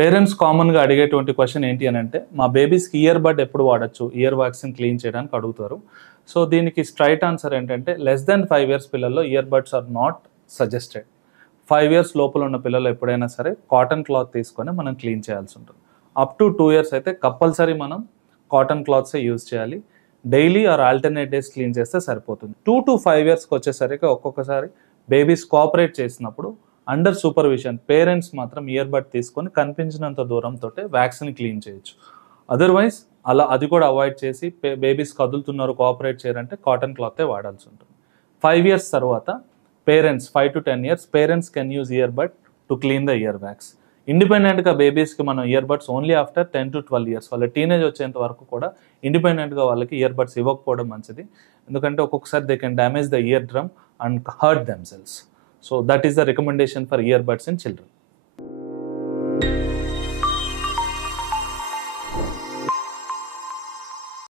Parents కామన్గా అడిగేటువంటి question ఏంటి అని అంటే, మా బేబీస్కి ఇయర్ బడ్ ఎప్పుడు వాడచ్చు, ఇయర్ వ్యాక్సిన్ క్లీన్ చేయడానికి అడుగుతారు. సో దీనికి స్ట్రైట్ ఆన్సర్ ఏంటంటే, లెస్ దెన్ 5 years పిల్లల్లో ear buds are not suggested. 5 years లోపల ఉన్న పిల్లలు ఎప్పుడైనా సరే కాటన్ క్లాత్ తీసుకొని మనం క్లీన్ చేయాల్సి ఉంటుంది. అప్ టు 2 years అయితే కంపల్సరీ మనం కాటన్ క్లాత్సే యూజ్ చేయాలి. Daily or alternate days clean చేస్తే సరిపోతుంది. 2 to 5 yearsకి వచ్చేసరికి ఒక్కొక్కసారి బేబీస్ కోఆపరేట్ చేసినప్పుడు అండర్ సూపర్విజన్ పేరెంట్స్ మాత్రం ఇయర్ బడ్ తీసుకొని కనిపించినంత దూరంతో వ్యాక్సిన్ క్లీన్ చేయొచ్చు. అదర్వైజ్ అది కూడా అవాయిడ్ చేసి బేబీస్ కదులుతున్నారు కోఆపరేట్ చేయాలంటే కాటన్ క్లాతే వాడాల్సి ఉంటుంది. 5 years తర్వాత parents 5 to 10 years parents can use ear bud to clean the ear wax. ఇండిపెండెంట్గా బేబీస్కి మనం ear buds only after 10 to 12 years వాళ్ళ టీనేజ్ వచ్చేంత వరకు కూడా ఇండిపెండెంట్గా వాళ్ళకి ఇయర్ బడ్స్ ఇవ్వకపోవడం మంచిది. ఎందుకంటే ఒక్కొక్కసారి they can damage the ear drum and hurt themselves. So that is the recommendation for earbuds in children.